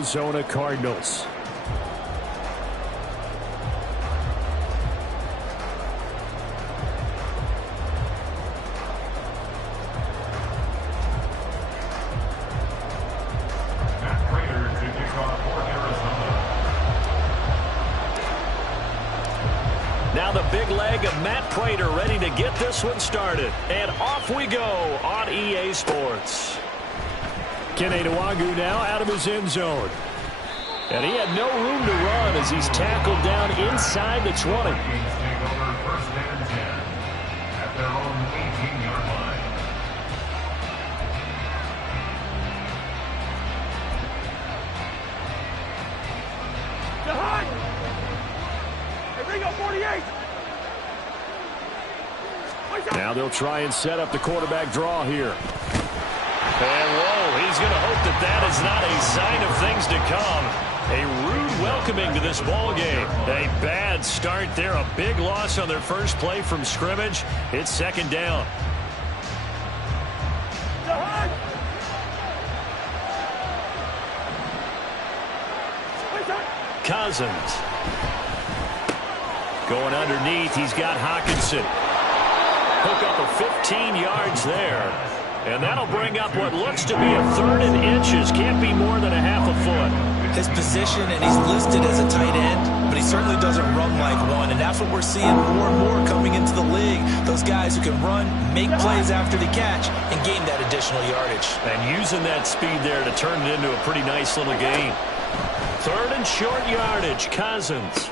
Arizona Cardinals. Now the big leg of Matt Prater ready to get this one started. And off we go on EA Sports. Kene Nwangwu now out of his end zone. And he had no room to run as he's tackled down inside the 20. Now they'll try and set up the quarterback draw here. And whoa, he's going to hope that that is not a sign of things to come. A rude welcoming to this ball game. A bad start there. A big loss on their first play from scrimmage. It's second down. Cousins. Going underneath, he's got Hockenson. Hook up of 15 yards there. And that'll bring up what looks to be a 3rd and inches. Can't be more than a half a foot. His position, and he's listed as a tight end, but he certainly doesn't run like one. And that's what we're seeing more and more coming into the league. Those guys who can run, make plays after the catch, and gain that additional yardage. And using that speed there to turn it into a pretty nice little game. 3rd and short yardage. Cousins.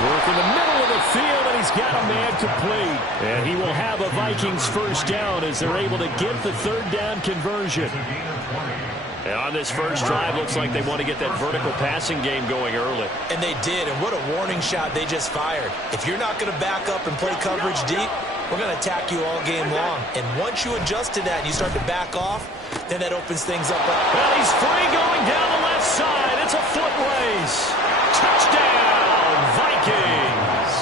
Work in the middle of the field, and he's got a man complete. And he will have a Vikings first down as they're able to get the 3rd down conversion. And on this first drive, looks like they want to get that vertical passing game going early. And they did, and what a warning shot they just fired. If you're not going to back up and play coverage deep, we're going to attack you all game long. And once you adjust to that and you start to back off, then that opens things up. Well, he's free going down the left side. It's a foot race. Touchdown, Vikings.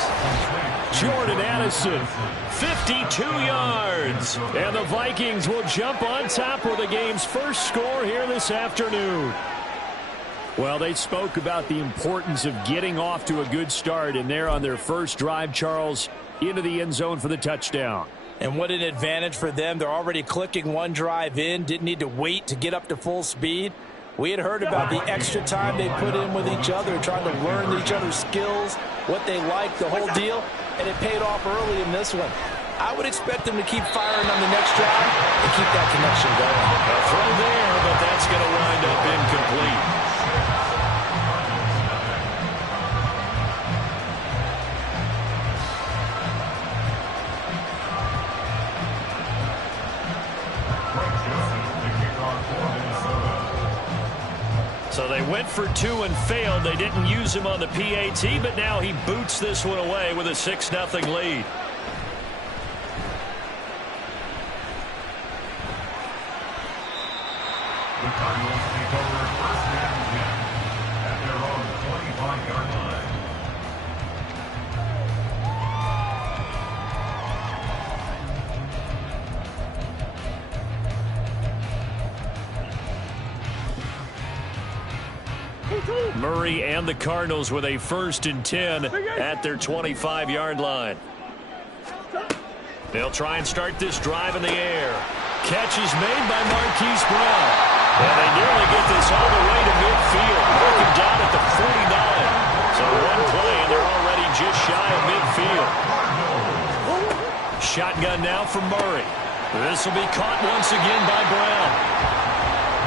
Jordan Addison, 52 yards. and the Vikings will jump on top with the game's first score here this afternoon. Well, they spoke about the importance of getting off to a good start, and they're on their first drive, Charles, into the end zone for the touchdown. And what an advantage for them. They're already clicking one drive in, didn't need to wait to get up to full speed. We had heard about the extra time they put in with each other, trying to learn each other's skills, what they like, the whole deal, and it paid off early in this one. I would expect them to keep firing on the next drive and keep that connection going. A throw there, but that's going to wind up incomplete. So they went for 2 and failed. They didn't use him on the PAT, but now he boots this one away with a 6-0 lead. The Cardinals take over first and 10 at their own 25-yard line. Murray and the Cardinals with a 1st and 10 at their 25-yard line. They'll try and start this drive in the air. Catch is made by Marquise Brown. And they nearly get this all the way to midfield. Working down at the 49. So one play and they're already just shy of midfield. Shotgun now from Murray. This will be caught once again by Brown.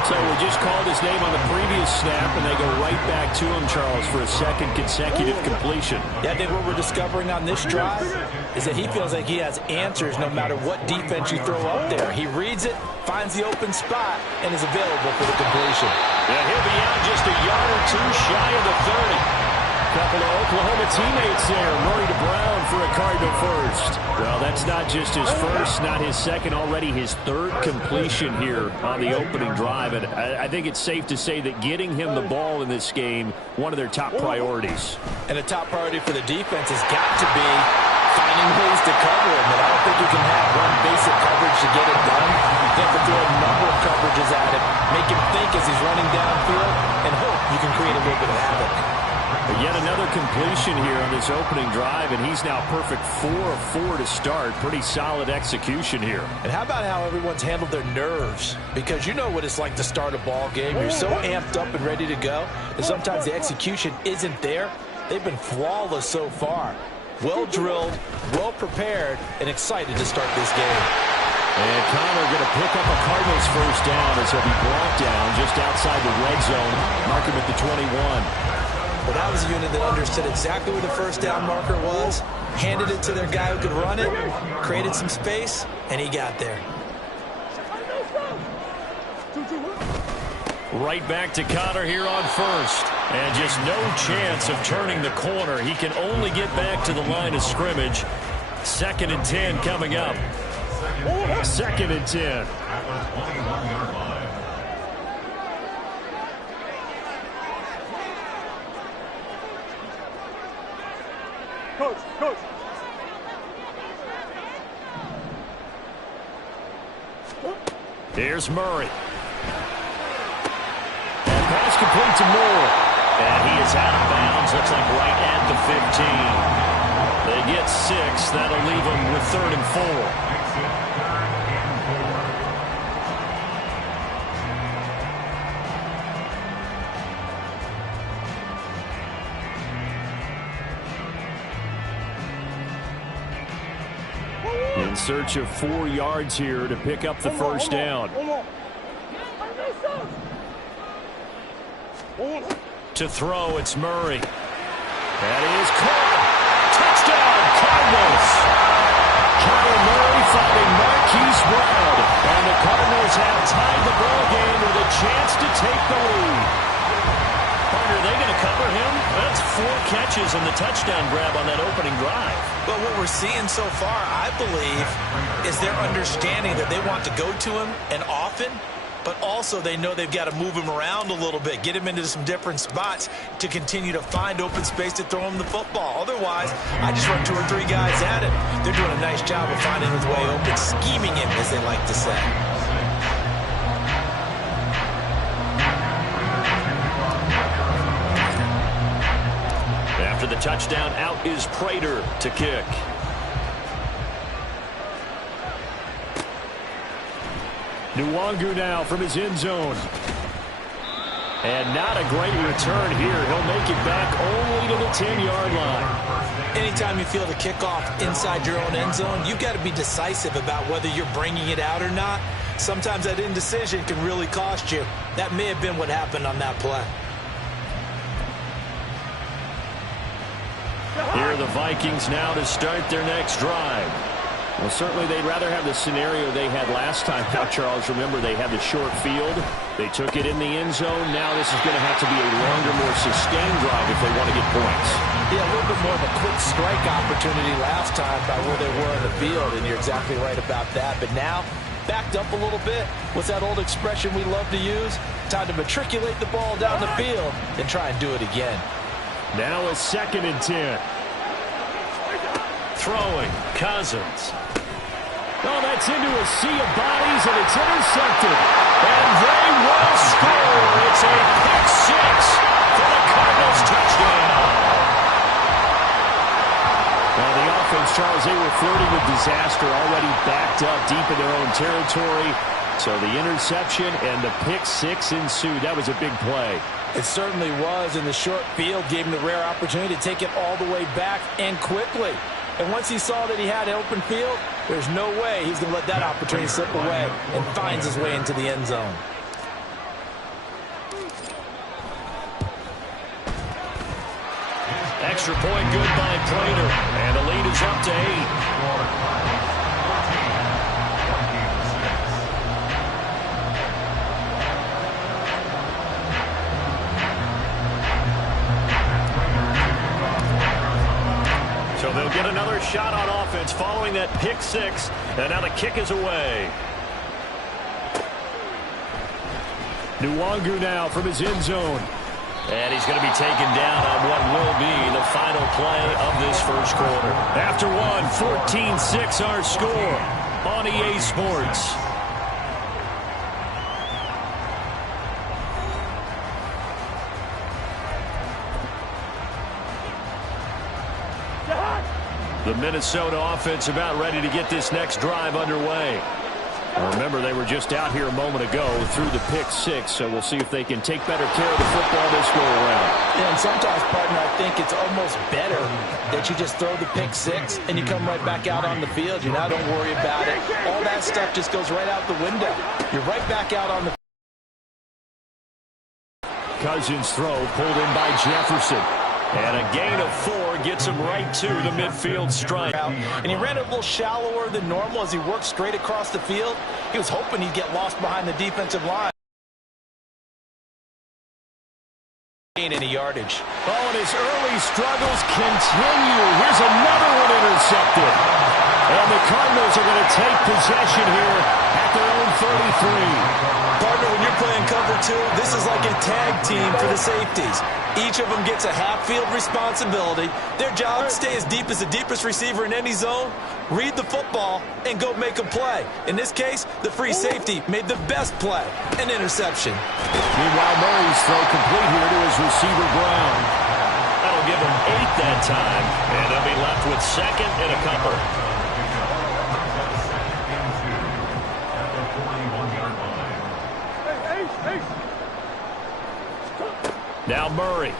So we just called his name on the previous snap, and they go right back to him, Charles, for a 2nd consecutive completion. Yeah, I think what we're discovering on this drive is that he feels like he has answers no matter what defense you throw up there. He reads it, finds the open spot, and is available for the completion. Yeah, he'll be out just a yard or 2 shy of the 30. Couple of Oklahoma teammates there. Murray to Brown for a Cardinal first. Well, that's not just his first, not his second, already his 3rd completion here on the opening drive. And I think it's safe to say that getting him the ball in this game, one of their top priorities. And a top priority for the defense has got to be finding ways to cover him. And I don't think you can have one basic coverage to get it done. You have to throw a number of coverages at him, make him think as he's running downfield, and Yet another completion here on this opening drive, and he's now perfect 4 of 4 to start. Pretty solid execution here. And how about how everyone's handled their nerves? Because you know what it's like to start a ball game. You're so amped up and ready to go, and sometimes the execution isn't there. They've been flawless so far. Well drilled, well prepared, and excited to start this game. And Connor going to pick up a Cardinals first down as he'll be brought down just outside the red zone. Mark him at the 21. Well, that was a unit that understood exactly where the first down marker was, handed it to their guy who could run it, created some space, and he got there. Right back to Connor here on first. And just no chance of turning the corner. He can only get back to the line of scrimmage. 2nd and 10 coming up. 2nd and 10. At the 21-yard line. Coach. Here's Murray. And pass complete to Moore. And he is out of bounds. Looks like right at the 15. They get 6. That'll leave them with 3rd and 4. In search of 4 yards here to pick up the first down. To throw, it's Murray. That is caught. Touchdown, Cardinals. Kyler Murray finding Marquise Brown. And the Cardinals have tied the ball game with a chance to take the lead. Partner, are they going to cover him? That's 4 catches and the touchdown grab on that opening drive. But what we're seeing so far, I believe, is their understanding that they want to go to him and often, but also they know they've got to move him around a little bit, get him into some different spots to continue to find open space to throw him the football. Otherwise, I just run 2 or 3 guys at him. They're doing a nice job of finding his way open, scheming him, as they like to say. After the touchdown, out is Prater to kick. Nwangu now from his end zone. And not a great return here. He'll make it back only to the 10-yard line. Anytime you feel the kickoff inside your own end zone, you've got to be decisive about whether you're bringing it out or not. Sometimes that indecision can really cost you. That may have been what happened on that play. Here are the Vikings now to start their next drive. Well, certainly they'd rather have the scenario they had last time. Now, Charles, remember they had the short field. They took it in the end zone. Now this is going to have to be a longer, more sustained drive if they want to get points. Yeah, a little bit more of a quick strike opportunity last time by where they were in the field, and you're exactly right about that. But now, backed up a little bit. What's that old expression we love to use? Time to matriculate the ball down the field and try and do it again. Now a 2nd and 10. Throwing, Cousins. Oh, that's into a sea of bodies, and it's intercepted. And they will score. It's a pick 6 for the Cardinals touchdown. Well, the offense, Charles, they were flirting with disaster, already backed up deep in their own territory. So the interception and the pick 6 ensued. That was a big play. It certainly was, and the short field gave him the rare opportunity to take it all the way back and quickly. And once he saw that he had an open field, there's no way he's going to let that opportunity slip away, and finds his way into the end zone. Extra point good by Prater, and the lead is up to 8. So they'll get another shot on offense following that pick 6, and now the kick is away. Nwangu now from his end zone. And he's going to be taken down on what will be the final play of this first quarter. After one, 14-6 our score on EA Sports. The Minnesota offense about ready to get this next drive underway. Remember, they were just out here a moment ago through the pick six, so we'll see if they can take better care of the football this go around. Yeah, and sometimes, partner, I think it's almost better that you just throw the pick six and you come right back out on the field. You now don't worry about it. All that stuff just goes right out the window. You're right back out on the field. Cousins throw pulled in by Jefferson. And a gain of 4 gets him right to the midfield stripe. And he ran it a little shallower than normal as he worked straight across the field. He was hoping he'd get lost behind the defensive line. Gain any yardage. Oh, and his early struggles continue. Here's another one intercepted. And the Cardinals are going to take possession here at their own 33. Partner, when you're playing cover 2, this is like a tag team for the safeties. Each of them gets a half-field responsibility. Their job, stay as deep as the deepest receiver in any zone, read the football, and go make a play. In this case, the free safety made the best play, an interception. Meanwhile, Murray's throw complete here to his receiver, Brown. That'll give him 8 that time, and they'll be left with second and a couple. Now Murray.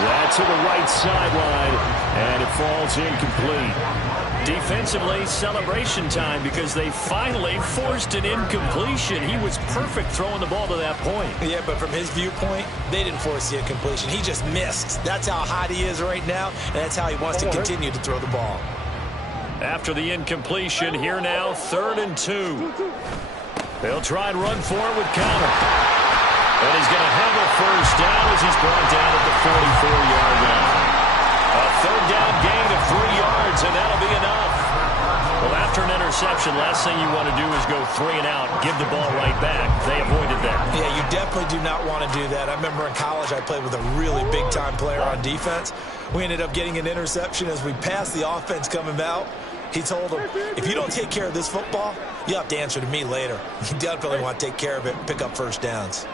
That's to the right sideline, and it falls incomplete. Defensively, celebration time because they finally forced an incompletion. He was perfect throwing the ball to that point. Yeah, but from his viewpoint, they didn't force the incompletion. He just missed. That's how hot he is right now, and that's how he wants to continue to throw the ball. After the incompletion, here now, 3rd and 2. They'll try and run for it with Connor. And he's going to have a first down as he's brought down at the 44-yard line. A 3rd down gain of 3 yards, and that'll be enough. Well, after an interception, last thing you want to do is go 3 and out, give the ball right back. They avoided that. Yeah, you definitely do not want to do that. I remember in college I played with a really big-time player on defense. We ended up getting an interception as we passed the offense coming out. He told him, if you don't take care of this football, you have to answer to me later. You definitely want to take care of it and pick up first downs.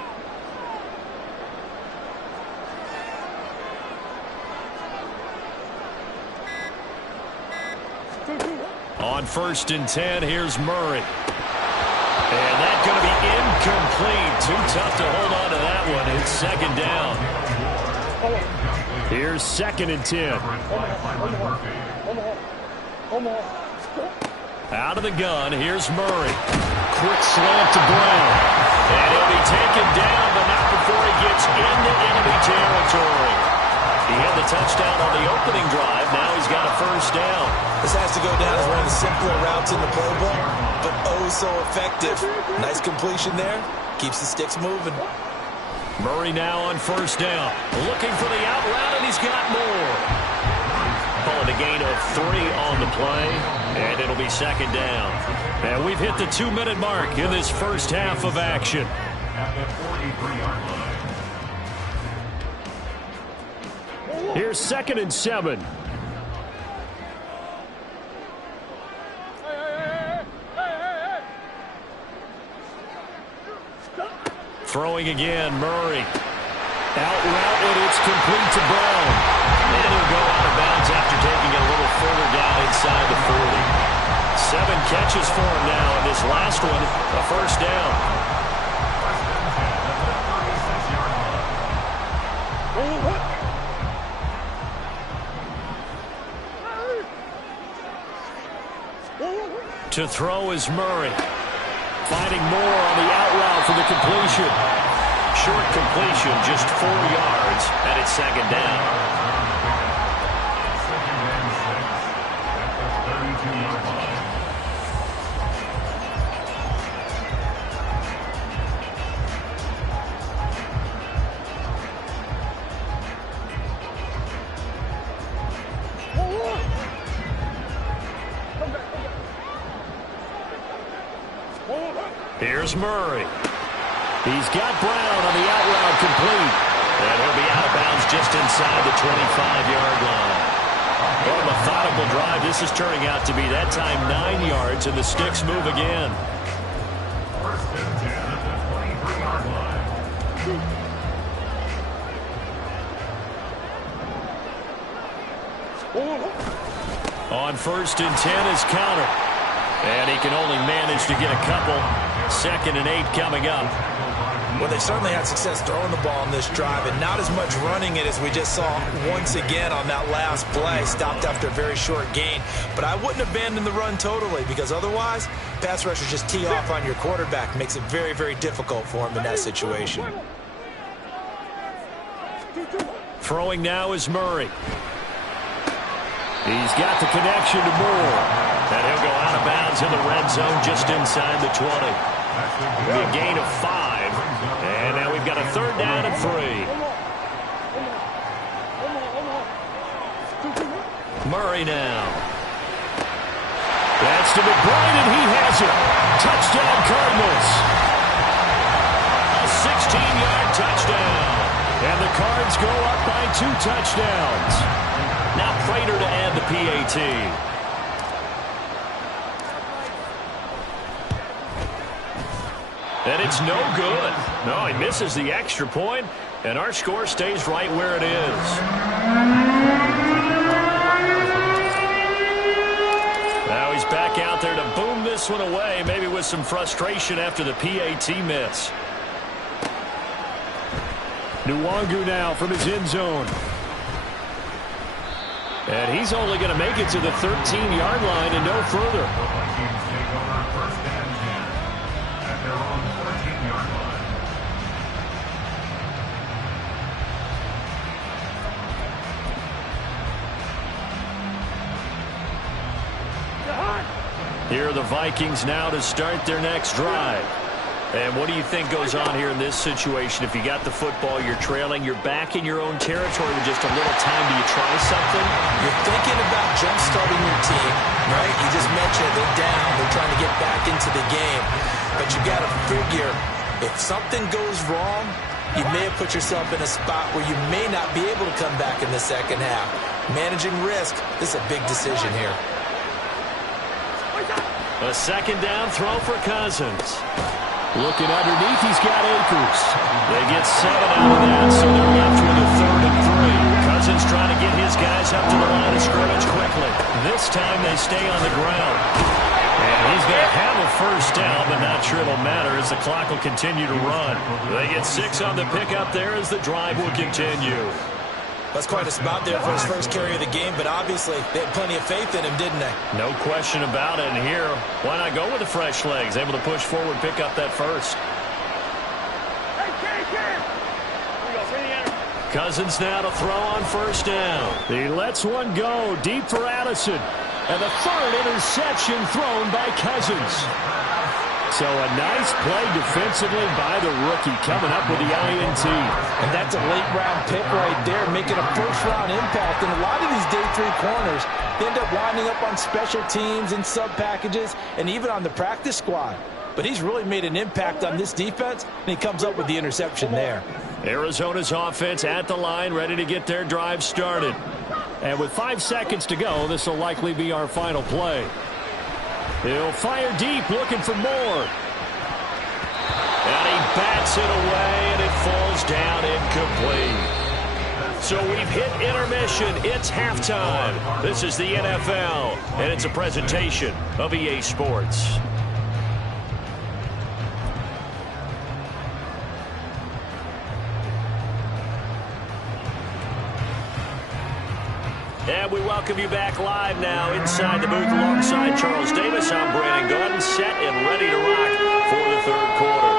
On 1st and 10, here's Murray. And that's going to be incomplete. Too tough to hold on to that one. It's 2nd down. Here's 2nd and 10. Out of the gun, here's Murray. Quick slant to Brown. And he'll be taken down, but not before he gets into enemy territory. He had the touchdown on the opening drive. Now he's got a first down. This has to go down as one of the simpler routes in the playbook, but oh so effective. Nice completion there. Keeps the sticks moving. Murray now on first down. Looking for the out route, and he's got more. Calling a gain of 3 on the play, and it'll be 2nd down. And we've hit the 2-minute mark in this first half of action. At the 43-yard line. Here's 2nd and 7. Throwing again, Murray. Out route, and it's complete to Brown. And he'll go out of bounds after taking it a little further down inside the 40. 7 catches for him now, and this last one, a first down. To throw is Murray. Finding more on the out route for the completion. Short completion, just 4 yards, and it's 2nd down. 2nd and 6 at the 32-yard line. Here's Murray. He's got Brown on the out route complete. And he'll be out of bounds just inside the 25-yard line. What a methodical drive this is turning out to be. That time 9 yards, and the sticks move again. 1st and 10 at the 23-yard line. On 1st and 10 is counter. And he can only manage to get a couple. 2nd and 8 coming up. Well, they certainly had success throwing the ball on this drive and not as much running it as we just saw once again on that last play. Stopped after a very short gain. But I wouldn't abandon the run totally, because otherwise, pass rushers just tee off on your quarterback. Makes it very, very difficult for him in that situation. Throwing now is Murray. He's got the connection to Moore. And he'll go out of bounds in the red zone just inside the 20. A gain of 5. And now we've got a 3rd down and 3. Murray now. That's to McBride, and he has it. Touchdown, Cardinals. A 16-yard touchdown. And the Cards go up by 2 touchdowns. Now Prater to add the PAT. And it's no good. No, he misses the extra point, and our score stays right where it is. Now he's back out there to boom this one away, maybe with some frustration after the PAT miss. Nwangu now from his end zone. And he's only going to make it to the 13-yard line and no further. Here are the Vikings now to start their next drive. And what do you think goes on here in this situation? If you got the football, you're trailing, you're back in your own territory with just a little time. Do you try something? You're thinking about jump-starting your team, right? You just mentioned they're down. They're trying to get back into the game. But you got to figure, if something goes wrong, you may have put yourself in a spot where you may not be able to come back in the second half. Managing risk, this is a big decision here. A 2nd down throw for Cousins. Looking underneath, he's got Akers. They get 7 out of that, so they're left with a 3rd and 3. Cousins trying to get his guys up to the line of scrimmage quickly. This time they stay on the ground. And he's going to have a 1st down, but not sure it'll matter as the clock will continue to run. They get 6 on the pickup there as the drive will continue. That's quite a spot there for his first carry of the game, but obviously they had plenty of faith in him, didn't they? No question about it. And here, why not go with the fresh legs? Able to push forward, pick up that 1st. Cousins now to throw on 1st down. He lets one go deep for Addison. And the 3rd interception thrown by Cousins. So a nice play defensively by the rookie, coming up with the INT. And that's a late-round pick right there, making a first-round impact. And a lot of these day 3 corners, they end up winding up on special teams and sub-packages and even on the practice squad. But he's really made an impact on this defense, and he comes up with the interception there. Arizona's offense at the line, ready to get their drive started. And with 5 seconds to go, this will likely be our final play. He'll fire deep, looking for more. And he bats it away, and it falls down incomplete. So we've hit intermission. It's halftime. This is the NFL, and it's a presentation of EA Sports. And we welcome you back live now inside the booth alongside Charles Davis. I'm Brandon Gordon, set and ready to rock for the 3rd quarter.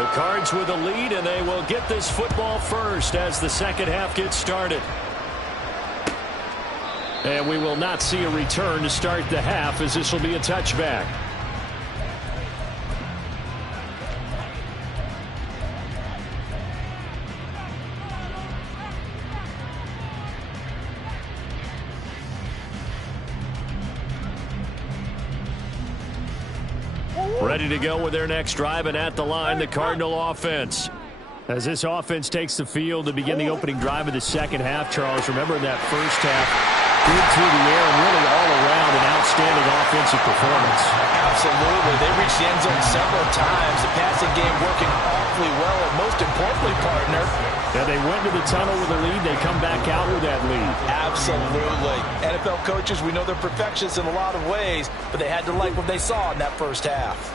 The Cards with a lead, and they will get this football first as the second half gets started. And we will not see a return to start the half, as this will be a touchback. Ready to go with their next drive, and at the line, the Cardinal offense. As this offense takes the field to begin the opening drive of the second half, Charles, remember in that first half, good through the air and really all around an outstanding offensive performance. Absolutely. They reached the end zone several times. The passing game working awfully well, and most importantly, partner, And they went to the tunnel with a lead. They come back out with that lead. Absolutely. NFL coaches, we know they're perfectionists in a lot of ways, but they had to like what they saw in that first half.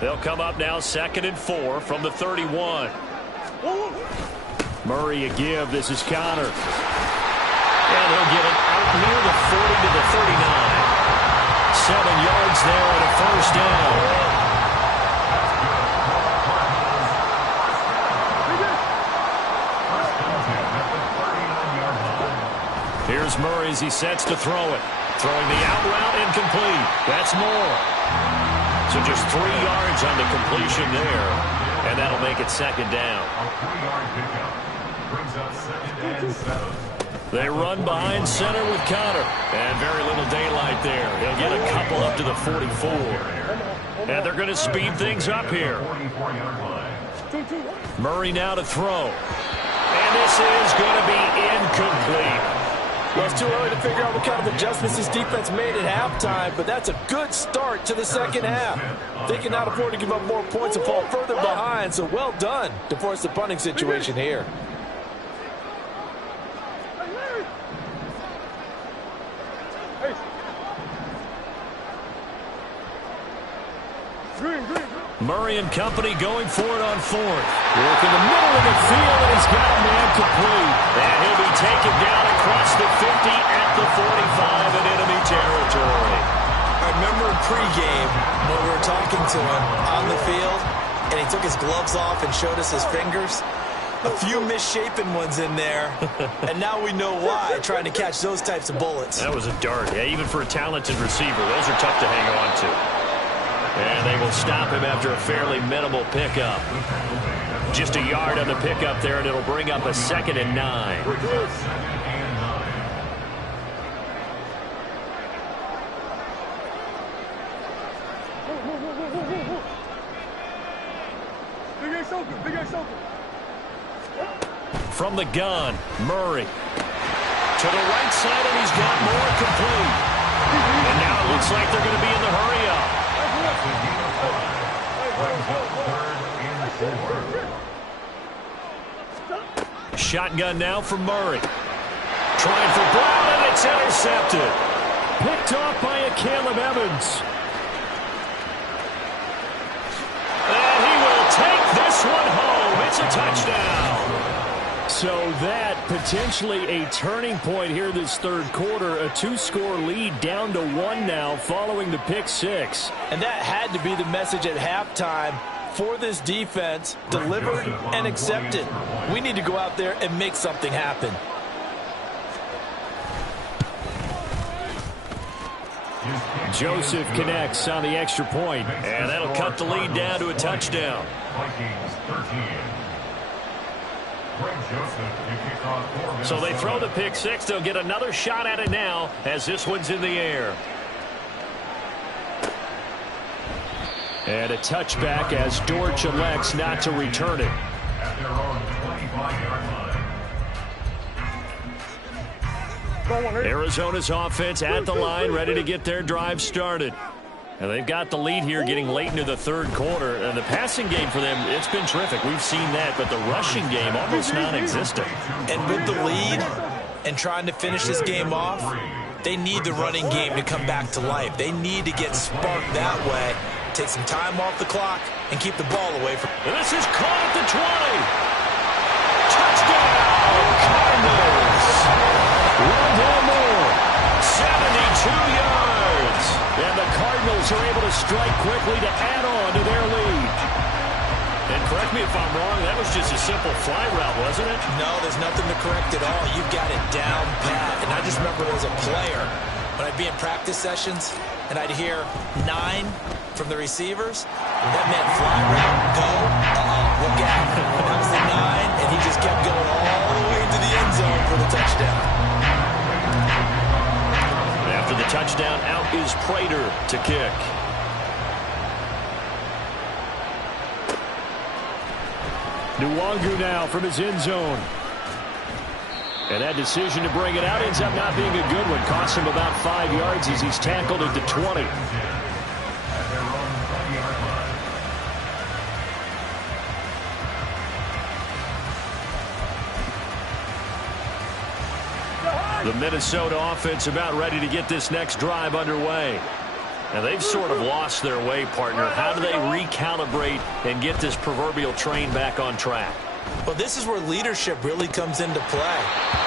They'll come up now 2nd and 4 from the 31. Murray a give. This is Connor. And he'll get it out near the 40 to the 39. 7 yards there and a first down. Here's Murray as he sets to throw it. Throwing the out route incomplete. That's more. So just 3 yards on the completion there. And that'll make it 2nd down. A 3-yard pickup brings up 2nd and 7. They run behind center with Connor. And very little daylight there. He'll get a couple up to the 44. And they're going to speed things up here. 44-yard line. Murray now to throw. And this is going to be incomplete. Well, it's too early to figure out what kind of adjustments this defense made at halftime, but that's a good start to the second half. They can not afford to give up more points and fall further behind, so well done to force the punting situation here. Murray and company going for it on 4th. Work in the middle of the field, and he's got a man complete. And he'll be taken down across the 50 at the 45 in enemy territory. I remember in pregame when we were talking to him on the field, and he took his gloves off and showed us his fingers. A few misshapen ones in there, and now we know why, trying to catch those types of bullets. That was a dart. Yeah, even for a talented receiver, those are tough to hang on to. And they will stop him after a fairly minimal pickup. Just a yard on the pickup there, and it'll bring up a 2nd and 9. From the gun, Murray. To the right side, and he's got more complete. And now it looks like they're going to be in the hurry-up. Shotgun now for Murray. Trying for Brown, and it's intercepted. Picked off by a Caleb Evans. And he will take this one home. It's a touchdown. So that potentially a turning point here this third quarter. A 2-score lead down to 1 now following the pick 6. And that had to be the message at halftime for this defense. Delivered and accepted. We need to go out there and make something happen. Joseph connects on the extra point. And that'll cut the lead down to a touchdown. Vikings 13. So they throw the pick 6. They'll get another shot at it now as this one's in the air. And a touchback as Dortch elects not to return it. At their own 25-yard line. Arizona's offense at the line, ready to get their drive started. And they've got the lead here getting late into the third quarter. And the passing game for them, it's been terrific. We've seen that, but the rushing game almost non-existent. And with the lead and trying to finish this game off, they need the running game to come back to life. They need to get sparked that way, take some time off the clock, and keep the ball away from. And this is caught at the 20. Touchdown, Cardinals. Rondell Moore, 72 yards. And the Cardinals are able to strike quickly to add on to their lead. And correct me if I'm wrong, that was just a simple fly route, wasn't it? No, there's nothing to correct at all. You've got it down pat. And I just remember as a player, when I'd be in practice sessions, and I'd hear 9 from the receivers, that meant fly route, go, look out. That was the 9, and he just kept going all the way to the end zone for the touchdown. After the touchdown, out is Prater to kick. Nwangu now from his end zone. And that decision to bring it out ends up not being a good one. Costs him about 5 yards as he's tackled at the 20. The Minnesota offense about ready to get this next drive underway. Now, they've sort of lost their way, partner. How do they recalibrate and get this proverbial train back on track? Well, this is where leadership really comes into play.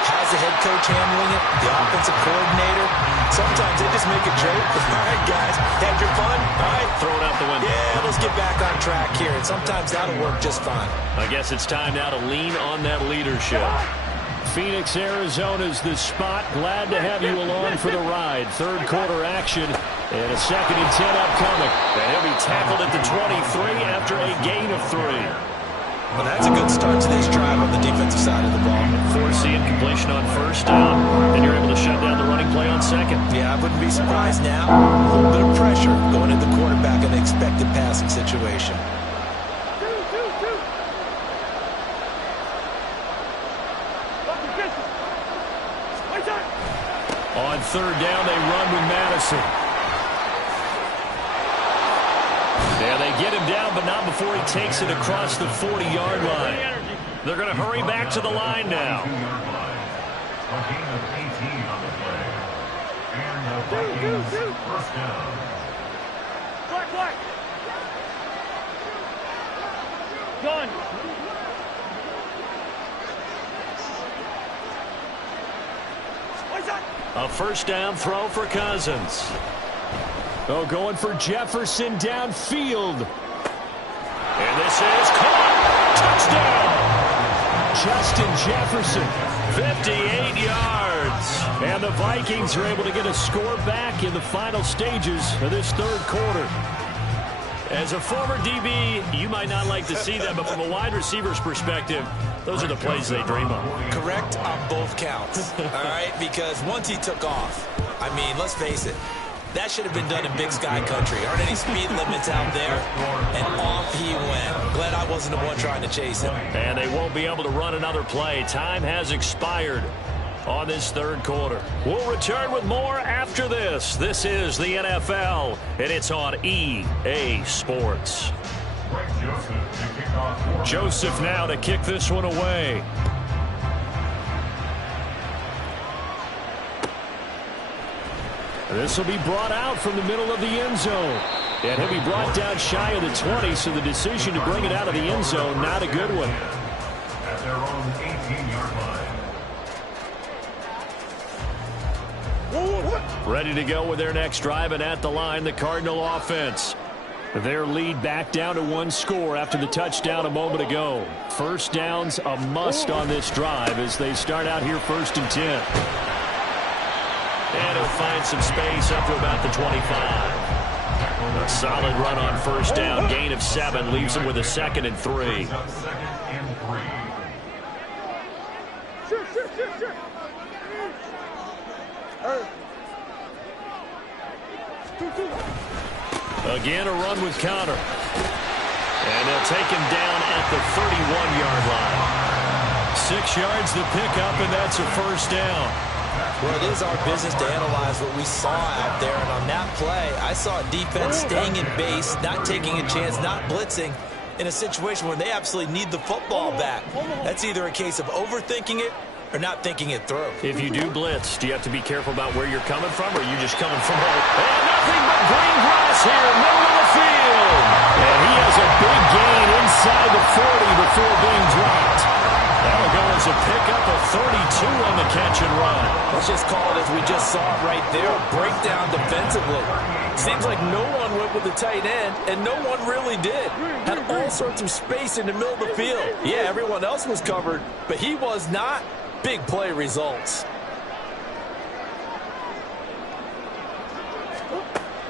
How's the head coach handling it? The offensive coordinator? Sometimes they just make a joke. All right, guys, had your fun? All right. Throw it out the window. Yeah, let's get back on track here. And sometimes that'll work just fine. I guess it's time now to lean on that leadership. Phoenix, Arizona's the spot. Glad to have you along for the ride. Third quarter action and a 2nd and 10 upcoming. And he'll be tackled at the 23 after a gain of 3. Well, that's a good start to this drive on the defensive side of the ball. Forcing incompletion on first down, and you're able to shut down the running play on second. Yeah, I wouldn't be surprised now. A little bit of pressure going at the quarterback in the expected passing situation. On third down, they run with Madison. Yeah, they get him down, but not before he takes it across the 40-yard line. They're going to hurry back to the line now. A gain of 18 on the play. And the Vikings first down. Black. Gun. A first down throw for Cousins. Oh, going for Jefferson downfield. And this is caught. Touchdown. Justin Jefferson. 58 yards. And the Vikings are able to get a score back in the final stages of this third quarter. As a former DB, you might not like to see that, but from a wide receiver's perspective, those are the plays they dream of. Correct on both counts, all right? Because once he took off, I mean, let's face it, that should have been done in Big Sky country. Aren't any speed limits out there? And off he went. Glad I wasn't the one trying to chase him. And they won't be able to run another play. Time has expired on this third quarter. We'll return with more after this. This is the NFL, and it's on EA Sports. Joseph now to kick this one away. This will be brought out from the middle of the end zone. And he'll be brought down shy of the 20, so the decision to bring it out of the end zone, not a good one. At their own 18-yard line. Ready to go with their next drive, and at the line, the Cardinal offense. Their lead back down to 1 score after the touchdown a moment ago. First down's a must on this drive as they start out here 1st and 10. And he'll find some space up to about the 25. A solid run on first down. Gain of 7 leaves him with a 2nd and 3. Again, a run with Connor. And they'll take him down at the 31-yard line. 6 yards the pickup, and that's a first down. Well, it is our business to analyze what we saw out there. And on that play, I saw a defense staying in base, not taking a chance, not blitzing in a situation where they absolutely need the football back. That's either a case of overthinking it or not thinking it through. If you do blitz, do you have to be careful about where you're coming from, or are you just coming from home? And nothing but green grass here, middle of the field. And he has a big gain inside the 40 before being dropped. That'll go as a pickup of 32 on the catch and run. Let's just call it as we just saw it right there, a breakdown defensively. Seems like no one went with the tight end, and no one really did. Had all sorts of space in the middle of the field. Yeah, everyone else was covered, but he was not. Big play results.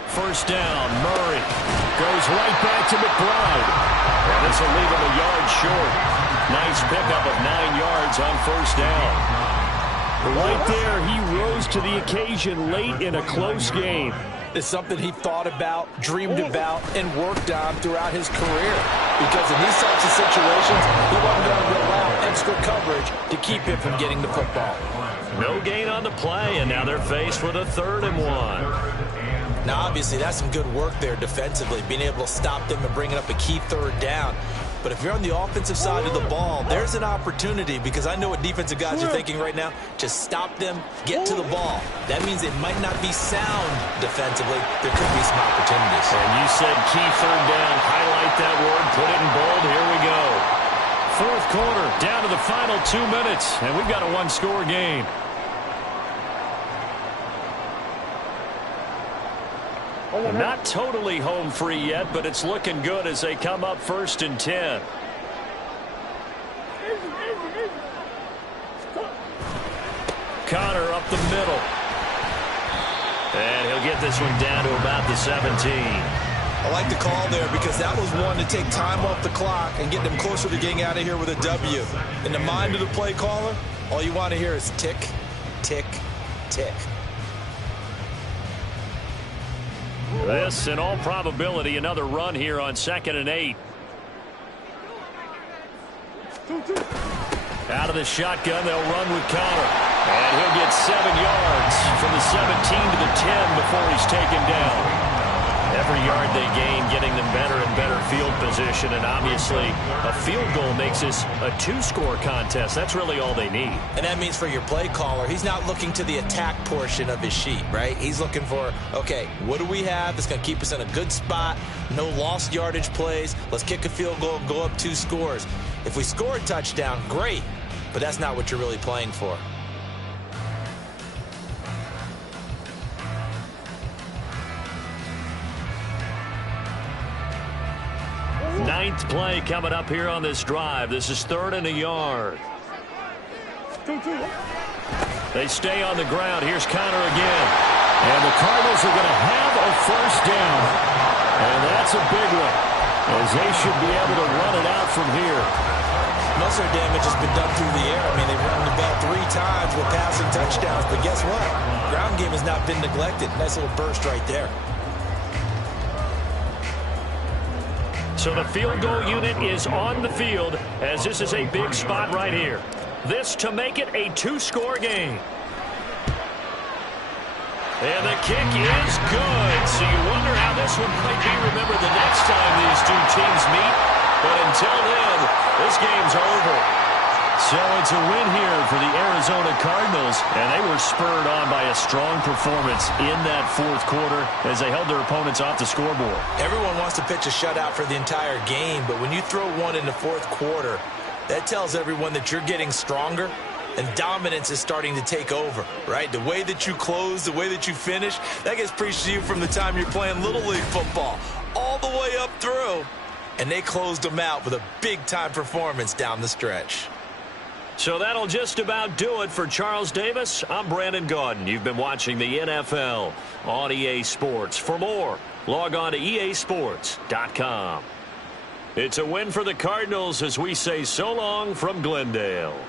First down, Murray goes right back to McBride. And this will leave him a yard short. Nice pickup of 9 yards on first down. Right there, he rose to the occasion late in a close game. It's something he thought about, dreamed about, and worked on throughout his career. Because in these types of situations, he wasn't going to allow extra coverage to keep him from getting the football. No gain on the play, and now they're faced with a 3rd and 1. Now, obviously, that's some good work there defensively, being able to stop them and bringing up a key 3rd down. But if you're on the offensive side of the ball, there's an opportunity, because I know what defensive guys are thinking right now. Just stop them, get to the ball. That means it might not be sound defensively. There could be some opportunities. And you said key third down. Highlight that word. Put it in bold. Here we go. Fourth quarter, down to the final 2 minutes, and we've got a one-score game. Not totally home free yet, but it's looking good as they come up 1st and 10. Connor up the middle. And he'll get this one down to about the 17. I like the call there, because that was one to take time off the clock and get them closer to getting out of here with a W. In the mind of the play caller, all you want to hear is tick, tick, tick. This, in all probability, another run here on 2nd and 8. Out of the shotgun, they'll run with Connor. And he'll get 7 yards from the 17 to the 10 before he's taken down. Every yard they gain, getting them better and better field position. And obviously, a field goal makes this a 2-score contest. That's really all they need. And that means for your play caller, he's not looking to the attack portion of his sheet, right? He's looking for, okay, what do we have that's going to keep us in a good spot? No lost yardage plays. Let's kick a field goal and go up 2 scores. If we score a touchdown, great. But that's not what you're really playing for. Ninth play coming up here on this drive. This is 3rd and a yard. They stay on the ground. Here's Connor again. And the Cardinals are going to have a 1st down. And that's a big one, as they should be able to run it out from here. Most of their damage has been done through the air. I mean, they've run the ball 3 times with passing touchdowns. But guess what? Ground game has not been neglected. Nice little burst right there. So the field goal unit is on the field, as this is a big spot right here. This to make it a 2-score game. And the kick is good. So you wonder how this one might be remembered the next time these two teams meet. But until then, this game's over. So it's a win here for the Arizona Cardinals, and they were spurred on by a strong performance in that 4th quarter as they held their opponents off the scoreboard. Everyone wants to pitch a shutout for the entire game, but when you throw one in the 4th quarter, that tells everyone that you're getting stronger and dominance is starting to take over, right? The way that you close, the way that you finish, that gets preached to you from the time you're playing Little League football all the way up through. And they closed them out with a big-time performance down the stretch. So that'll just about do it for Charles Davis. I'm Brandon Gaudin. You've been watching the NFL on EA Sports. For more, log on to easports.com. It's a win for the Cardinals as we say so long from Glendale.